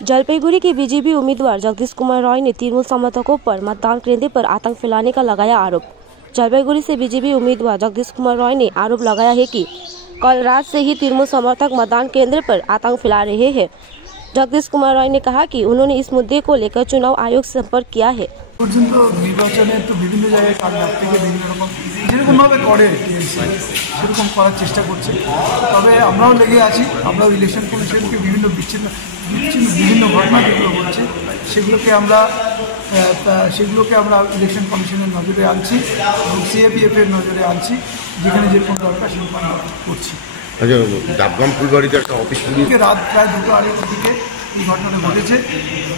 जलपाईगुड़ी के बीजेपी उम्मीदवार जगदीश कुमार रॉय ने तृणमूल समर्थकों पर मतदान केंद्र पर आतंक फैलाने का लगाया आरोप। जलपाईगुड़ी से बीजेपी उम्मीदवार जगदीश कुमार रॉय ने आरोप लगाया है कि कल रात से ही तृणमूल समर्थक मतदान केंद्र पर आतंक फैला रहे हैं। जगदीश कुमार रॉय ने कहा कि उन्होंने इस मुद्दे को लेकर चुनाव आयोग से संपर्क किया है। निर्वाचने तो विभिन्न जगह काल रात থেকে বিভিন্ন রকম যেরকমভাবে করে টিএমসি সেরকম করার চেষ্টা করছে। তবে আমরাও লেগে আছি, আমরাও ইলেকশন কমিশনকে বিভিন্ন বিভিন্ন ঘটনা যেগুলো হচ্ছে সেগুলোকে আমরা ইলেকশন কমিশনের নজরে আনছি এবং সিএপিএফ এর নজরে আনছি, যেখানে যেরকম দরকার সেরকম আমরা করছি। আচ্ছা, ডাবগ্রাম ফুলবাড়িতে একটা অফিস থেকে রাত প্রায় 2:30টার দিকে এই ঘটনাটা ঘটেছে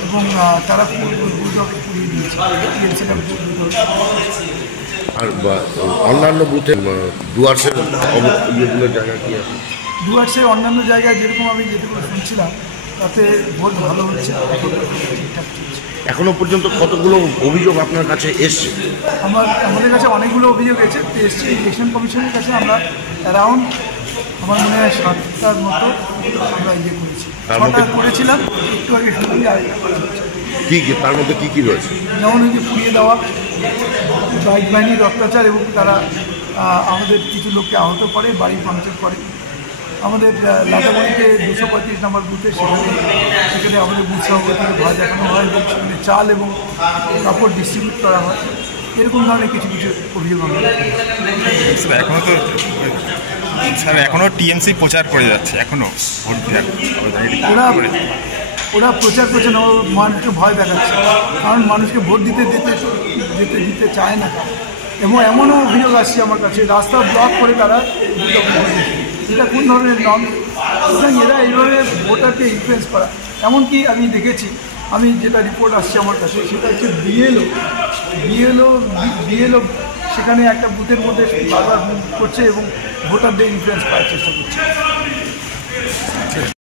এবং তারা পুড়িয়ে দিয়েছে। আর অন্যান্য বুথে ডুয়ার্সের জায়গা কি আছে? ডুয়ার্সের অন্যান্য জায়গায় যেরকম আমি যেটুকু শুনছিলাম তাতে ভোট ভালো হচ্ছে, ঠিকঠাক চলছে। এখনো পর্যন্ত কতগুলো অভিযোগ আপনার কাছে এসছে? আমাদের কাছে অনেকগুলো অভিযোগ এসছে। ইলেকশন কমিশনের কাছে আমরা অ্যারাউন্ড আমার মনে হয় 7টার মতো আমরা করেছি। 6টা করেছিলাম, একটু আগে শুনলি আরেকটা করা হচ্ছে। তার মধ্যে কী রয়েছে? যেমন ওই যে পুড়িয়ে দেওয়া, বাইক বাহিনীর অত্যাচার এবং তারা আমাদের কিছু লোককে আহত করে, বাড়ি ভাঙচুর করে। আমাদের লাটাবাড়িতে 235 নম্বর বুথে সেখানে আমাদের বুথ সভাপতিকে ভয় দেখানো হয় এবং সেখানে চাল এবং কাপড় ডিস্ট্রিবিউট করা হয়। এরকম ধরনের কিছু অভিযোগ আমরা এখনো টিএমসি প্রচার করে যাচ্ছে, এখনো ওরা প্রচার করছে না, মানুষকে ভয় দেখাচ্ছে, কারণ মানুষকে ভোট দিতে চায় না। এবং এমনও অভিযোগ আসছে আমার কাছে, রাস্তা ব্লক করে তারা এটা কোন ধরনের নন, সুতরাং এরা এইভাবে ভোটারকে ইনফ্লুয়েন্স করা। এমনকি আমি দেখেছি, আমি যেটা রিপোর্ট আসছে আমার কাছে সেটা হচ্ছে বিএলও সেখানে একটা বুথের মধ্যে বারবার করছে এবং ভোটারদের ইনফ্লুয়েন্স করার চেষ্টা করছে।